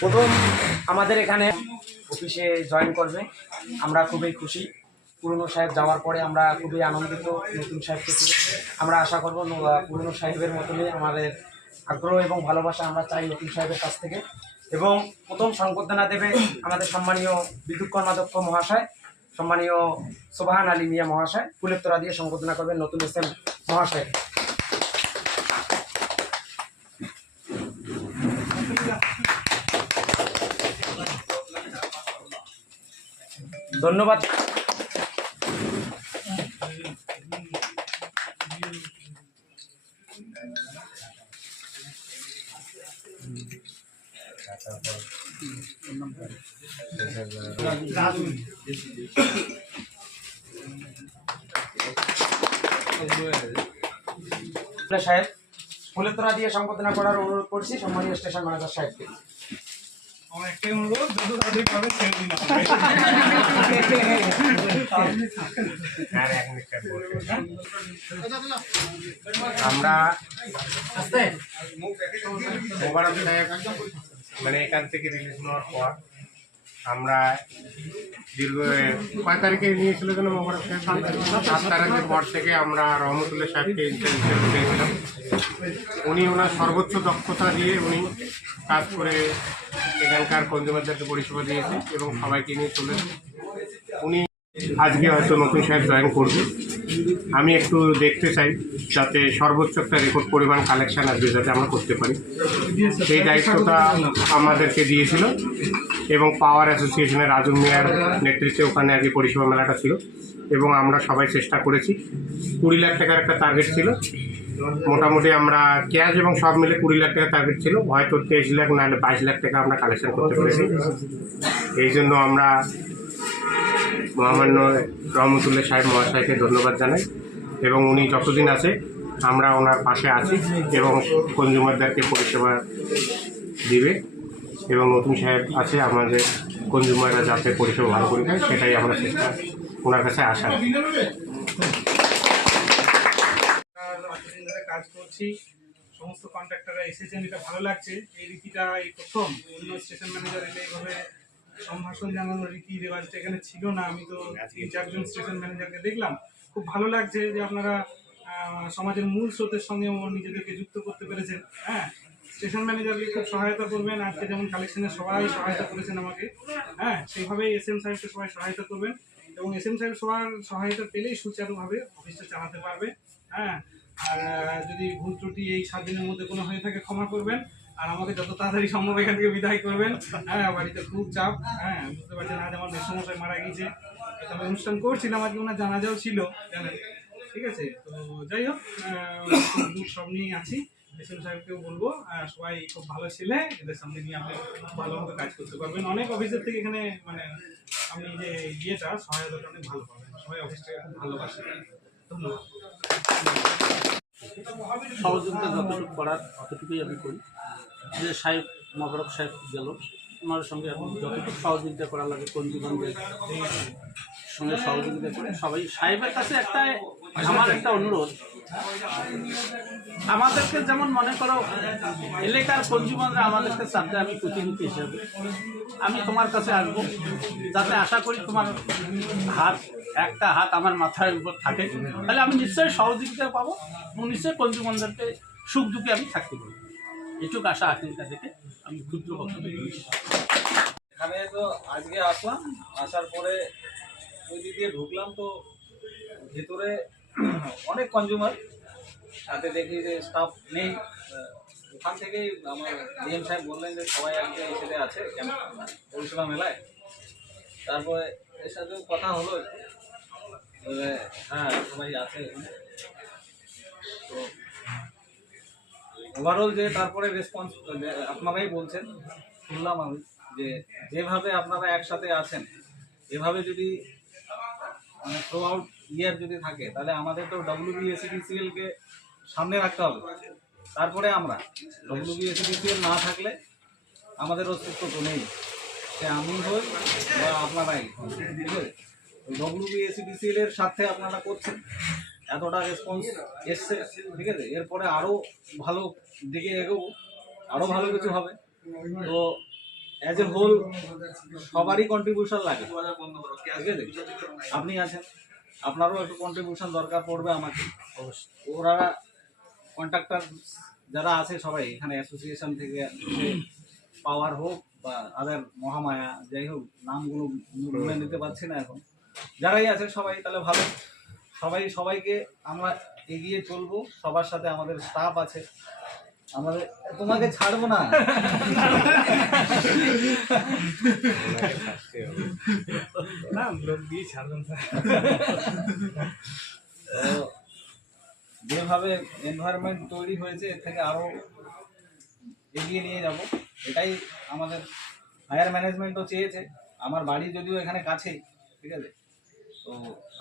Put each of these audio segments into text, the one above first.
প্রথম আমাদের এখানে অফিসে জয়েন করবে। আমরা খুবই খুশি। পুরনো সাহেব যাওয়ার পরে আমরা খুবই আনন্দিত নতুন সাহেবকে পেয়ে। আমরা আশা করব পুরনো সাহেবের মতনই আমাদের আগ্রহ এবং ভালোবাসা আমরা চাই নতুন সাহেবের কাছ থেকে। এবং প্রথম সংবর্ধনা দেবে আমাদের সম্মানীয় বিদ্যুৎ কর্মাধ্যক্ষ মহাশয়, সম্মানীয় সোবাহান আলী মিয়া মহাশয়। ফুলের দিয়ে সংবর্ধনা করবেন নতুন এস এম মহাশয়। ধন্যবাদ। সাহেব ফুলের তোরা দিয়ে সংবর্ধনা করার অনুরোধ করছি সম্মানীয় স্টেশন ম্যানেজার সাহেবকে। আমার একটাই অনুরোধ যত তাড়াতাড়ি পাবে ছেড়ে দিন আর এক মিনিট টাইম বলতে। আমরা মোবারক সাহেব মানে এখান থেকে রিলিজ নেওয়ার পর আমরা দীর্ঘ কয় তারিখে নিয়েছিল যেন মোবারক? সাহেব সাত তারিখের পর থেকে আমরা রহমতুল্লাহ সাহেবকে ইন্টারভিউ পেয়েছিলাম। উনি ওনার সর্বোচ্চ দক্ষতা দিয়ে উনি কাজ করে এখানকার কনজিউমারদেরকে পরিষেবা দিয়েছে এবং সবাইকে নিয়ে চলে উনি আজকে হয়তো নতুন সাহেব জয়েন করবে। আমি একটু দেখতে চাই যাতে সর্বোচ্চ একটা রেকর্ড পরিমাণ কালেকশান আসবে যাতে আমরা করতে পারি। সেই দায়িত্বটা আমাদেরকে দিয়েছিল এবং পাওয়ার অ্যাসোসিয়েশনের রাজুন মিয়ার নেতৃত্বে ওখানে কি পরিষেবা মেলাটা ছিল। এবং আমরা সবাই চেষ্টা করেছি। কুড়ি লাখ টাকার একটা টার্গেট ছিল। মোটামুটি আমরা ক্যাশ এবং সব মিলে কুড়ি লাখ টাকা টার্গেট ছিল। হয়তো তেইশ লাখ নাহলে বাইশ লাখ টাকা আমরা কালেকশন করতে পেরেছি। এই জন্য আমরা মহামান্য রহমতুল্লাহ সাহেব মহাশয়কে ধন্যবাদ জানাই এবং উনি যতদিন আছে আমরা ওনার পাশে আছি এবং কনজিউমারদেরকে পরিষেবা দিবে এবং নতুন সাহেব আছে আমাদের কনজিউমাররা যাতে পরিষেবা ভালো করে সেটাই আমরা চেষ্টা ওনার কাছে আসা। কাজ করছি সমস্ত কন্ট্রাক্টররা এসেছেন এটা ভালো লাগছে। এই রীতিটা এই প্রথম অন্য স্টেশন ম্যানেজার এলে এইভাবে সম্ভাষণ জানানোর রীতি রেওয়াজটা এখানে ছিল না। আমি তো তিন চারজন স্টেশন ম্যানেজারকে দেখলাম। খুব ভালো লাগছে যে আপনারা সমাজের মূল স্রোতের সঙ্গে নিজেদেরকে যুক্ত করতে পেরেছেন। হ্যাঁ স্টেশন ম্যানেজারকে খুব সহায়তা করবেন। আজকে যেমন কালেকশনের সবাই সহায়তা করেছেন আমাকে। হ্যাঁ সেইভাবেই এস এম সাহেবকে সবাই সহায়তা করবেন। এবং এস এম সাহেব সবার সহায়তা পেলেই সুচারুভাবে অফিসটা চালাতে পারবে হ্যাঁ? আর যদি ভুল ত্রুটি এই সাত দিনের মধ্যে কোনো হয়ে থাকে ক্ষমা করবেন। আর আমাকে যত তাড়াতাড়ি সম্ভব এখান থেকে বিদায় করবেন। হ্যাঁ বাড়িতে খুব চাপ হ্যাঁ বুঝতে পারছেন, আজ আমার মেসমশাই মারা গিয়েছে আমি অনুষ্ঠান করছিলাম, আজকে ওনার জানাজাও ছিল, জানেন? ঠিক আছে? তো যাই হোক সব নিয়েই আছি। এসএম সাহেবকেও বলব সবাই খুব ভালো ছেলে, এদের সামনে নিয়ে আপনি ভালো মতো কাজ করতে পারবেন। অনেক অফিসের থেকে এখানে মানে আপনি যে ইয়েটা, সহায়তাটা অনেক ভালো পাবেন। সবাই অফিসটাকে খুব ভালোবাসে। ধন্যবাদ। সহযোগিতা যতটুকু করার অতটুকুই আমি করি। যে সাহেব, মবরক সাহেব গেল, ওনার সঙ্গে এখন যতটুকু সহযোগিতা করা লাগে কঞ্জুগঞ্জের সঙ্গে সহযোগিতা করে, সবাই, সাহেবের কাছে একটা আমার একটা অনুরোধ আমাদেরকে যেমন মনে করো, এলাকার কঞ্জুমানরা আমাদেরকে চাপতে আমি প্রতিনিধি হিসেবে। আমি তোমার কাছে আসব, যাতে আশা করি তোমার হাত, একটা হাত আমার মাথার উপর থাকে। তাহলে আমি নিশ্চয়ই সহযোগিতা পাবো এবং নিশ্চয়ই কঞ্জুমানদেরকে সুখ দুঃখে আমি থাকতে পারব। এটুকু আশা, আকাঙ্ক্ষা থেকে আমি ক্ষুদ্র বক্তব্য এখানে তো আজকে আসলাম, আসার পরে ওই দিক ঢুকলাম তো ভেতরে অনেক কনজিউমার সাথে দেখি যে স্টাফ নেই। ওখান থেকেই আমার ডিএম সাহেব বললেন যে সবাই আজকে এসে আছে ক্যাম্প পরিষেবা মেলায়। তারপরে এর সাথেও কথা হলো। হ্যাঁ সবাই আছে তো ওভারঅল যে তারপরে রেসপন্স আপনারাই বলছেন, শুনলাম আমি যে যেভাবে আপনারা একসাথে আছেন, এভাবে যদি মানে থ্রু আউট ইয়ার যদি থাকে, তাহলে আমাদের তো কে সামনে রাখতে হবে। তারপরে আমরা ডব্লিউবিএসিডিসিএল না থাকলে আমাদের অস্তিত্ব তো নেই। সে আমি হই বা আপনারাই ঠিক আছে? ডব্লিউবিএসিডিসিএল এর সাথে আপনারা করছেন, এতটা রেসপন্স এসছে, ঠিক আছে? এরপরে আরও ভালো দিকে এগোবো আরও ভালো কিছু হবে। তো অ্যাজ এ হোল সবারই কন্ট্রিবিউশন লাগে। ঠিক আছে? আপনি আছেন? আপনারও একটু কন্ট্রিবিউশন দরকার পড়বে আমাকে। ওরা কন্ট্রাক্টর যারা আছে সবাই এখানে অ্যাসোসিয়েশন থেকে পাওয়ার হোক বা আদার মহামায়া যাই হোক নামগুলো মনে নিতে পারছি না এখন। যারাই আছে সবাই তাহলে ভালো। সবাই সবাইকে আমরা এগিয়ে চলবো। সবার সাথে আমাদের স্টাফ আছে। আমাদের তোমাকে ছাড়বো না। না লোক দিয়ে ছাড়বেন যেভাবে এনভায়রনমেন্ট তৈরি হয়েছে এর থেকে আরও এগিয়ে নিয়ে যাব। এটাই আমাদের হায়ার ম্যানেজমেন্টও চেয়েছে। আমার বাড়ি যদিও এখানে কাছেই ঠিক আছে? তো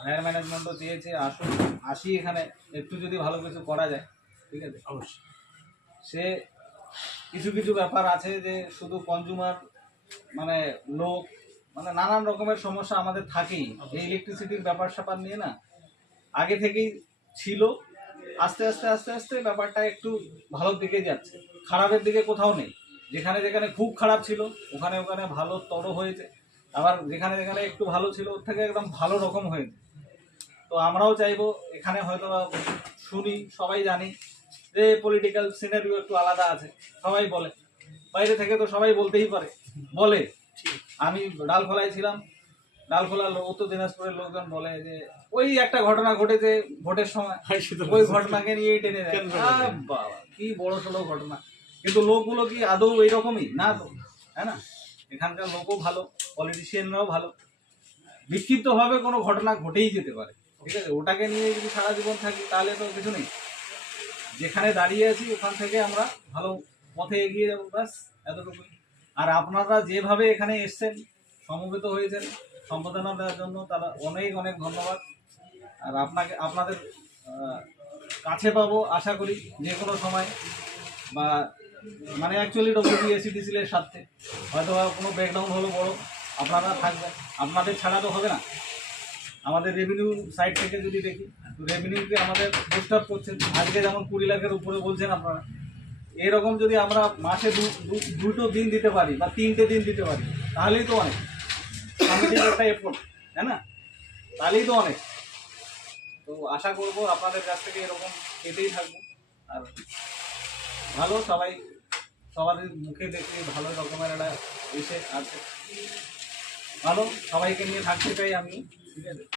হায়ার ম্যানেজমেন্টও চেয়েছে আসুন আসি এখানে। একটু যদি ভালো কিছু করা যায় ঠিক আছে? অবশ্যই। সে কিছু কিছু ব্যাপার আছে যে শুধু কনজুমার মানে লোক মানে নানান রকমের সমস্যা আমাদের থাকেই। এই ইলেকট্রিসিটির ব্যাপার স্যাপার নিয়ে না আগে থেকেই ছিল। আস্তে আস্তে আস্তে আস্তে ব্যাপারটা একটু ভালোর দিকে যাচ্ছে। খারাপের দিকে কোথাও নেই। যেখানে যেখানে খুব খারাপ ছিল ওখানে ওখানে ভালো তর হয়েছে। আবার যেখানে যেখানে একটু ভালো ছিল ওর থেকে একদম ভালো রকম হয়েছে। তো আমরাও চাইব এখানে হয়তো বা শুনি সবাই জানি। যে পলিটিক্যাল সিনারিও একটু আলাদা আছে। সবাই বলে। বাইরে থেকে তো সবাই বলতেই পারে। বলে। আমি ডালখোলায় ছিলাম। ডালখোলা লো- উত্তর দিনাজপুরের লোকজন বলে যে ওই একটা ঘটনা ঘটেছে ভোটের সময়। ওই ঘটনাকে নিয়েই টেনে বাবা কি বড় সড়ো ঘটনা। কিন্তু লোকগুলো কি আদৌ এইরকমই? না তো। হ্যাঁ না? এখানকার লোকও ভালো পলিটিশিয়ানরাও ভালো। বিক্ষিপ্তভাবে কোনো ঘটনা ঘটেই যেতে পারে। ঠিক আছে? ওটাকে নিয়ে যদি সারা জীবন থাকি তাহলে তো কিছু নেই। যেখানে দাঁড়িয়ে আছি, ওখান থেকে আমরা ভালো পথে এগিয়ে যাব, ব্যাস, এতটুকুই। আর আপনারা যেভাবে এখানে এসছেন, সমবেত হয়েছেন, সম্বোধনা দেওয়ার জন্য তারা অনেক অনেক ধন্যবাদ। আর আপনাকে, আপনাদের কাছে পাবো, আশা করি, যে কোনো সময়। বা মানে অ্যাকচুয়ালি ডব্লিউবি এসিডিসিলের সাথে হয়তো কোনো ব্রেকডাউন হলো বড়, আপনারা থাকবেন। আপনাদের ছাড়া তো হবে না। আমাদের রেভিনিউ সাইড থেকে যদি দেখি রেভিনিউকে আমাদের ডিস্টার্ব করছেন আজকে যেমন কুড়ি লাখের উপরে বলছেন আপনারা, এরকম যদি আমরা মাসে দুটো দিন দিতে পারি বা তিনটে দিন দিতে পারি, তাহলেই তো অনেক। একটা এফোর্ট তাই না? তাহলেই তো অনেক। তো আশা করব আপনাদের কাছ থেকে এরকম পেতেই থাকব। আর ভালো সবাই, সবার মুখে দেখে ভালো রকমের একটা এসে আছে। ভালো, সবাইকে নিয়ে থাকতে চাই আমি, ঠিক আছে?